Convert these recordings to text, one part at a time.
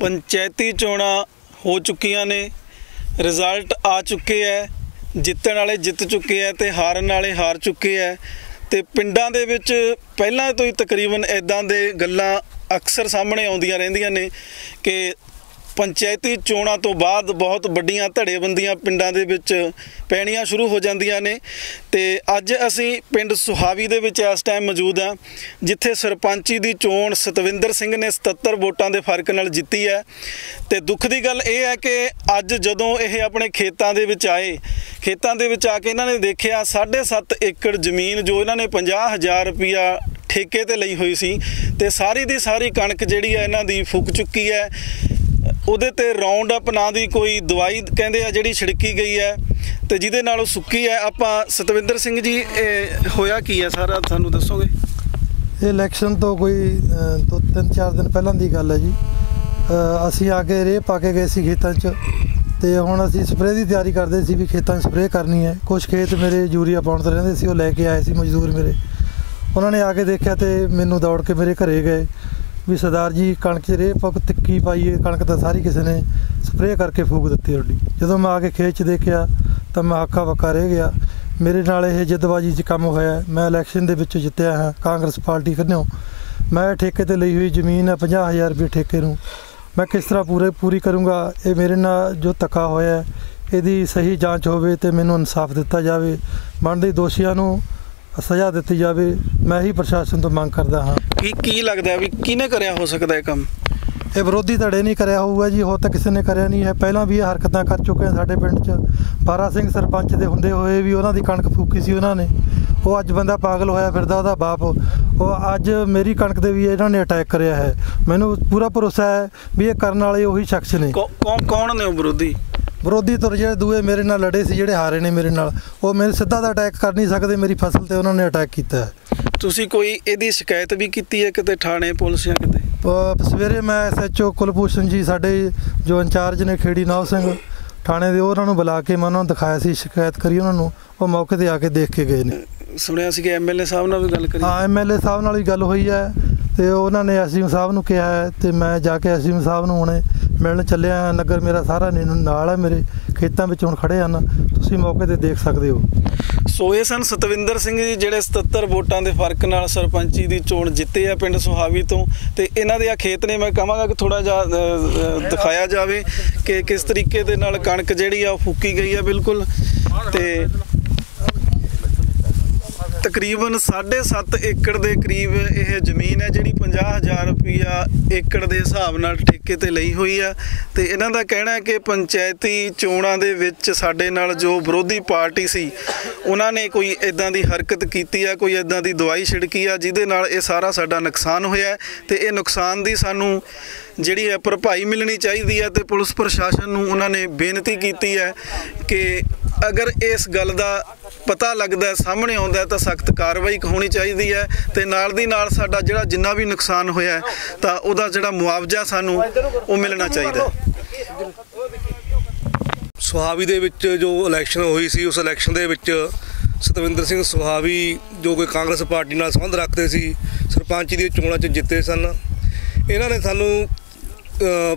ਪੰਚਾਇਤੀ ਚੋਣਾਂ ਹੋ ਚੁੱਕੀਆਂ ਨੇ ਰਿਜ਼ਲਟ ਆ ਚੁੱਕੇ ਐ, ਜਿੱਤਣ ਵਾਲੇ ਜਿੱਤ ਚੁੱਕੇ ਐ ਤੇ ਹਾਰਨ ਵਾਲੇ ਹਾਰ ਚੁੱਕੇ ਐ। ਤੇ ਪਿੰਡਾਂ ਦੇ ਵਿੱਚ ਪਹਿਲਾਂ ਤੋਂ ਹੀ ਤਕਰੀਬਨ ਇਦਾਂ ਦੇ ਗੱਲਾਂ ਅਕਸਰ ਸਾਹਮਣੇ ਆਉਂਦੀਆਂ ਰਹਿੰਦੀਆਂ ਨੇ ਕਿ ਪੰਚਾਇਤੀ ਚੋਣਾਂ ਤੋਂ ਬਾਅਦ ਬਹੁਤ ਵੱਡੀਆਂ ਧੜੇਬੰਦੀਆਂ ਪਿੰਡਾਂ ਦੇ ਵਿੱਚ ਪੈਣੀਆਂ ਸ਼ੁਰੂ ਹੋ ਜਾਂਦੀਆਂ ਨੇ ਤੇ ਅੱਜ ਅਸੀਂ ਪਿੰਡ ਸੁਹਾਵੀ ਦੇ ਵਿੱਚ ਇਸ ਟਾਈਮ ਮੌਜੂਦ ਹਾਂ, ਜਿੱਥੇ ਸਰਪੰਚੀ ਦੀ ਚੋਣ ਸਤਵਿੰਦਰ ਸਿੰਘ ਨੇ 77 ਵੋਟਾਂ ਦੇ ਫ਼ਰਕ ਨਾਲ ਜਿੱਤੀ ਹੈ। ਤੇ ਦੁੱਖ ਦੀ ਗੱਲ ਇਹ ਹੈ ਕਿ ਅੱਜ ਜਦੋਂ ਇਹ ਆਪਣੇ ਖੇਤਾਂ ਦੇ ਵਿੱਚ ਆਏ, ਖੇਤਾਂ ਦੇ ਵਿੱਚ ਆ ਕੇ ਇਹਨਾਂ ਨੇ ਦੇਖਿਆ 7.5 ਏਕੜ ਜ਼ਮੀਨ ਜੋ ਇਹਨਾਂ ਨੇ 50000 ਰੁਪਇਆ ਠੇਕੇ ਤੇ ਲਈ ਹੋਈ ਸੀ ਤੇ ਸਾਰੀ ਦੀ ਸਾਰੀ ਕਣਕ ਜਿਹੜੀ ਹੈ ਇਹਨਾਂ ਦੀ ਫੁੱਕ ਚੁੱਕੀ ਹੈ। ਉਹਦੇ ਤੇ ਰਾਉਂਡ ਅਪ ਨਾਂ ਦੀ ਕੋਈ ਦਵਾਈ ਕਹਿੰਦੇ ਆ ਜਿਹੜੀ ਛਿੜਕੀ ਗਈ ਹੈ ਤੇ ਜਿਹਦੇ ਨਾਲ ਉਹ ਸੁੱਕੀ ਹੈ। ਆਪਾਂ ਸਤਵਿੰਦਰ ਸਿੰਘ ਜੀ, ਇਹ ਹੋਇਆ ਕੀ ਹੈ? ਸਾਰਾ ਸਾਨੂੰ ਦੱਸੋਗੇ? ਇਹ ਇਲੈਕਸ਼ਨ ਤੋਂ ਕੋਈ ਦੋ, ਤਿੰਨ, ਚਾਰ ਦਿਨ ਪਹਿਲਾਂ ਦੀ ਗੱਲ ਹੈ ਜੀ। ਅਸੀਂ ਆ ਕੇ ਰੇਹ ਪਾ ਕੇ ਗਏ ਸੀ ਖੇਤਾਂ 'ਚ ਤੇ ਹੁਣ ਅਸੀਂ ਸਪਰੇਅ ਦੀ ਤਿਆਰੀ ਕਰਦੇ ਸੀ ਵੀ ਖੇਤਾਂ 'ਚ ਸਪਰੇਅ ਕਰਨੀ ਹੈ। ਕੁਝ ਖੇਤ ਮੇਰੇ ਯੂਰੀਆ ਪਾਉਣ ਤੇ ਰਹਿੰਦੇ ਸੀ, ਉਹ ਲੈ ਕੇ ਆਏ ਸੀ ਮਜ਼ਦੂਰ ਮੇਰੇ। ਉਹਨਾਂ ਨੇ ਆ ਕੇ ਦੇਖਿਆ ਤੇ ਮੈਨੂੰ ਦੌੜ ਕੇ ਮੇਰੇ ਘਰੇ ਗਏ। ਵੀ ਸਰਦਾਰ ਜੀ ਕਣਕ 'ਚ ਰੇਹ ਪੱਕ ਤਿੱਕੀ ਪਾਈਏ ਕਣਕ ਤਾਂ ਸਾਰੀ ਕਿਸੇ ਨੇ ਸਪਰੇਅ ਕਰਕੇ ਫੂਕ ਦਿੱਤੀ ਤੁਹਾਡੀ। ਜਦੋਂ ਮੈਂ ਆ ਕੇ ਖੇਤ 'ਚ ਦੇਖਿਆ ਤਾਂ ਮੈਂ ਆਖਾ ਵਕਾ ਰਹਿ ਗਿਆ। ਮੇਰੇ ਨਾਲ ਇਹ ਜਿੱਦਬਾਜੀ 'ਚ ਕੰਮ ਹੋਇਆ। ਮੈਂ ਇਲੈਕਸ਼ਨ ਦੇ ਵਿੱਚ ਜਿੱਤਿਆ ਹਾਂ। ਕਾਂਗਰਸ ਪਾਰਟੀ ਕੰਨਿਓ ਮੈਂ ਠੇਕੇ ਤੇ ਲਈ ਹੋਈ ਜ਼ਮੀਨ ਹੈ 50000 ਰੁਪਏ ਠੇਕੇ ਨੂੰ। ਮੈਂ ਕਿਸ ਤਰ੍ਹਾਂ ਪੂਰੇ, ਪੂਰੀ ਕਰੂੰਗਾ? ਇਹ ਮੇਰੇ ਨਾਲ ਜੋ ਧੱਕਾ ਹੋਇਆ ਇਹਦੀ ਸਹੀ ਜਾਂਚ ਹੋਵੇ ਤੇ ਮੈਨੂੰ ਇਨਸਾਫ ਦਿੱਤਾ ਜਾਵੇ। ਬਣਦੇ ਦੋਸ਼ੀਆਂ ਨੂੰ ਸਜ਼ਾ ਦਿੱਤੀ ਜਾਵੇ ਮੈਂ ਹੀ ਪ੍ਰਸ਼ਾਸਨ ਤੋਂ ਮੰਗ ਕਰਦਾ ਹਾਂ। ਕੀ ਕੀ ਲੱਗਦਾ ਵੀ ਕਿਹਨੇ ਕਰਿਆ ਹੋ ਸਕਦਾ ਇਹ ਕੰਮ? ਇਹ ਵਿਰੋਧੀ ਧੜੇ ਨਹੀਂ ਕਰਿਆ ਹੋਊਗਾ ਜੀ ਹੋਰ ਤਾਂ ਕਿਸੇ ਨੇ ਕਰਿਆ ਨਹੀਂ ਹੈ। ਪਹਿਲਾਂ ਵੀ ਇਹ ਹਰਕਤਾਂ ਕਰ ਚੁੱਕੇ ਆ ਸਾਡੇ ਪਿੰਡ 'ਚ। ਬਾਰਾ ਸਿੰਘ ਸਰਪੰਚ ਦੇ ਹੁੰਦੇ ਹੋਏ ਵੀ ਉਹਨਾਂ ਦੀ ਕਣਕ ਫੂਕੀ ਸੀ ਉਹਨਾਂ ਨੇ। ਉਹ ਅੱਜ ਬੰਦਾ ਪਾਗਲ ਹੋਇਆ ਫਿਰਦਾ ਉਹਦਾ ਬਾਪ। ਉਹ ਅੱਜ ਮੇਰੀ ਕਣਕ ਦੇ ਵੀ ਇਹਨਾਂ ਨੇ ਅਟੈਕ ਕਰਿਆ ਹੈ। ਮੈਨੂੰ ਪੂਰਾ ਭਰੋਸਾ ਹੈ ਵੀ ਇਹ ਕਰਨ ਵਾਲੇ ਉਹੀ ਸ਼ਖਸ ਨੇ। ਕੌਣ ਨੇ ਉਹ ਵਿਰੋਧੀ? ਵਿਰੋਧੀ ਧਿਰ ਜਿਹੜੇ ਦੂਏ ਮੇਰੇ ਨਾਲ ਲੜੇ ਸੀ ਜਿਹੜੇ ਹਾਰੇ ਨੇ ਮੇਰੇ ਨਾਲ ਉਹ ਮੇਰੇ ਸਿੱਧਾ ਦਾ ਅਟੈਕ ਕਰ ਨਹੀਂ ਸਕਦੇ ਮੇਰੀ ਫਸਲ ਤੇ ਉਹਨਾਂ ਨੇ ਅਟੈਕ ਕੀਤਾ। ਤੁਸੀਂ ਕੋਈ ਇਹਦੀ ਸ਼ਿਕਾਇਤ ਵੀ ਕੀਤੀ ਹੈ ਕਿਤੇ ਥਾਣੇ ਪੁਲਿਸ ਜਾਂ ਕਿਤੇ? ਸਵੇਰੇ ਮੈਂ ਐਸਐਚਓ ਕੁਲਭੂਸ਼ਣ ਜੀ ਸਾਡੇ ਜੋ ਇੰਚਾਰਜ ਨੇ ਖੇੜੀ ਨੌ ਸਿੰਘ ਥਾਣੇ ਦੇ ਉਹਨਾਂ ਨੂੰ ਬੁਲਾ ਕੇ ਮੈਂ ਉਹਨਾਂ ਨੂੰ ਦਿਖਾਇਆ ਸੀ ਸ਼ਿਕਾਇਤ ਕਰੀ ਉਹਨਾਂ ਨੂੰ ਉਹ ਮੌਕੇ ਤੇ ਆ ਕੇ ਦੇਖ ਕੇ ਗਏ ਨੇ। ਸੁਣਿਆ ਸੀ ਕਿ ਐਮਐਲਏ ਸਾਹਿਬ ਨਾਲ ਵੀ ਗੱਲ ਕਰੀ। ਹਾਂ ਐਮਐਲਏ ਸਾਹਿਬ ਨਾਲ ਵੀ ਗੱਲ ਹੋਈ ਹੈ। ਤੇ ਉਹਨਾਂ ਨੇ ਐਸਡੀਐਮ ਸਾਹਿਬ ਨੂੰ ਕਿਹਾ ਹੈ ਤੇ ਮੈਂ ਜਾ ਕੇ ਐਸਡੀਐਮ ਸਾਹਿਬ ਨੂੰ ਹੁਣੇ ਮਿਲਣ ਚੱਲਿਆ ਨਗਰ ਮੇਰਾ ਸਾਰਾ ਨੇ- ਨਾਲ ਹੈ ਮੇਰੇ, ਖੇਤਾਂ ਵਿੱਚ ਹੁਣ ਖੜੇ ਹਨ। ਤੁਸੀਂ ਮੌਕੇ ਤੇ ਦੇਖ ਸਕਦੇ ਹੋ। ਸੋ ਇਹ ਸਨ ਸਤਵਿੰਦਰ ਸਿੰਘ ਜੀ, ਜਿਹੜੇ 77 ਵੋਟਾਂ ਦੇ ਫ਼ਰਕ ਨਾਲ ਸਰਪੰਚੀ ਦੀ ਚੋਣ ਜਿੱਤੇ ਆ ਪਿੰਡ ਸੁਹਾਵੀ ਤੋਂ। ਤੇ ਇਹਨਾਂ ਦੇ ਆ ਖੇਤ ਨੇ, ਮੈਂ ਕਹਾਂਗਾ ਕਿ ਥੋੜਾ ਜਿਹਾ ਦਿਖਾਇਆ ਜਾਵੇ ਕਿ ਕਿਸ ਤਰੀਕੇ ਦੇ ਨਾਲ ਕਣਕ ਜਿਹੜੀ ਆ ਉਹ ਫੂਕੀ ਗਈ ਆ ਬਿਲਕੁਲ। ਤੇ ਤਕਰੀਬਨ 7.5 ਏਕੜ ਦੇ ਕਰੀਬ ਇਹ ਜ਼ਮੀਨ ਹੈ, ਜਿਹੜੀ 50000 ਰੁਪਇਆ ਏਕੜ ਦੇ ਹਿਸਾਬ ਨਾਲ ਠੇਕੇ ਤੇ ਲਈ ਹੋਈ ਆ ਤੇ ਇਹਨਾਂ ਦਾ ਕਹਿਣਾ ਹੈ ਕਿ ਪੰਚਾਇਤੀ ਚੋਣਾਂ ਦੇ ਵਿੱਚ ਸਾਡੇ ਨਾਲ ਜੋ ਵਿਰੋਧੀ ਪਾਰਟੀ ਸੀ, ਉਹਨਾਂ ਨੇ ਕੋਈ ਇਦਾਂ ਦੀ ਹਰਕਤ ਕੀਤੀ ਆ, ਕੋਈ ਇਦਾਂ ਦੀ ਦਵਾਈ ਛਿੜਕੀ ਆ, ਜਿਹਦੇ ਨਾਲ ਇਹ ਸਾਰਾ ਸਾਡਾ ਨੁਕਸਾਨ ਹੋਇਆ ਹੈ। ਤੇ ਇਹ ਨੁਕਸਾਨ ਦੀ ਸਾਨੂੰ ਜਿਹੜੀ ਹੈ ਭਰਪਾਈ ਮਿਲਣੀ ਚਾਹੀਦੀ ਹੈ ਤੇ ਪੁਲਿਸ ਪ੍ਰਸ਼ਾਸਨ ਨੂੰ ਉਹਨਾਂ ਨੇ ਬੇਨਤੀ ਕੀਤੀ ਹੈ ਕਿ ਅਗਰ ਇਸ ਗੱਲ ਦਾ ਪਤਾ ਲੱਗਦਾ, ਸਾਹਮਣੇ ਆਉਂਦਾ ਤਾਂ ਸਖਤ ਕਾਰਵਾਈ ਹੋਣੀ ਚਾਹੀਦੀ ਹੈ ਤੇ ਨਾਲ ਦੀ ਨਾਲ ਸਾਡਾ ਜਿਹੜਾ ਜਿੰਨਾ ਵੀ ਨੁਕਸਾਨ ਹੋਇਆ ਤਾਂ ਉਹਦਾ ਜਿਹੜਾ ਮੁਆਵਜ਼ਾ ਸਾਨੂੰ ਉਹ ਮਿਲਣਾ ਚਾਹੀਦਾ ਸੁਹਾਵੀ ਦੇ ਵਿੱਚ ਜੋ ਇਲੈਕਸ਼ਨ ਹੋਈ ਸੀ, ਉਸ ਇਲੈਕਸ਼ਨ ਦੇ ਵਿੱਚ ਸਤਵਿੰਦਰ ਸਿੰਘ ਸੁਹਾਵੀ ਜੋ ਕਿ ਕਾਂਗਰਸ ਪਾਰਟੀ ਨਾਲ ਸੰਬੰਧ ਰੱਖਦੇ ਸੀ, ਸਰਪੰਚ ਦੀਆਂ ਚੋਣਾਂ 'ਚ ਜਿੱਤੇ ਸਨ। ਇਹਨਾਂ ਨੇ ਸਾਨੂੰ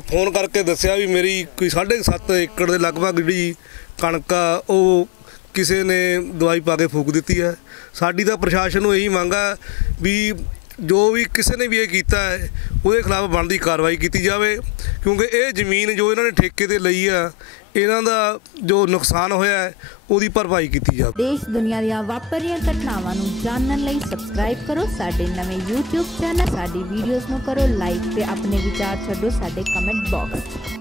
ਫੋਨ ਕਰਕੇ ਦੱਸਿਆ ਵੀ ਮੇਰੀ ਕੋਈ 7.5 ਏਕੜ ਦੇ ਲਗਭਗ ਜਿਹੜੀ ਕਣਕ ਆ, ਉਹ ਕਿਸੇ ਨੇ ਦਵਾਈ ਪਾ ਕੇ ਫੂਕ ਦਿੱਤੀ ਹੈ। ਸਾਡੀ ਤਾਂ ਪ੍ਰਸ਼ਾਸਨ ਨੂੰ ਇਹੀ ਮੰਗ ਹੈ ਵੀ ਜੋ ਵੀ ਕਿਸੇ ਨੇ ਵੀ ਇਹ ਕੀਤਾ ਹੈ, ਉਹਦੇ ਖਿਲਾਫ ਬਣਦੀ ਕਾਰਵਾਈ ਕੀਤੀ ਜਾਵੇ, ਕਿਉਂਕਿ ਇਹ ਜ਼ਮੀਨ ਜੋ ਇਹਨਾਂ ਨੇ ਠੇਕੇ ਤੇ ਲਈ ਆ, ਇਹਨਾਂ ਦਾ ਜੋ ਨੁਕਸਾਨ ਹੋਇਆ ਹੈ, ਉਹਦੀ ਭਰਪਾਈ ਕੀਤੀ ਜਾਵੇ। ਦੇਸ਼ ਦੁਨੀਆ ਦੀਆਂ ਵਾਪਰੀਆਂ ਘਟਨਾਵਾਂ ਨੂੰ ਜਾਣਨ ਲਈ ਸਬਸਕ੍ਰਾਈਬ ਕਰੋ ਸਾਡੇ ਨਵੇਂ YouTube ਚੈਨਲ ਸਾਡੀ ਵੀਡੀਓਜ਼ ਨੂੰ ਕਰੋ ਲਾਈਕ ਤੇ ਆਪਣੇ ਵਿਚਾਰ ਛੱਡੋ ਸਾਡੇ ਕਮੈਂਟ ਬਾਕਸ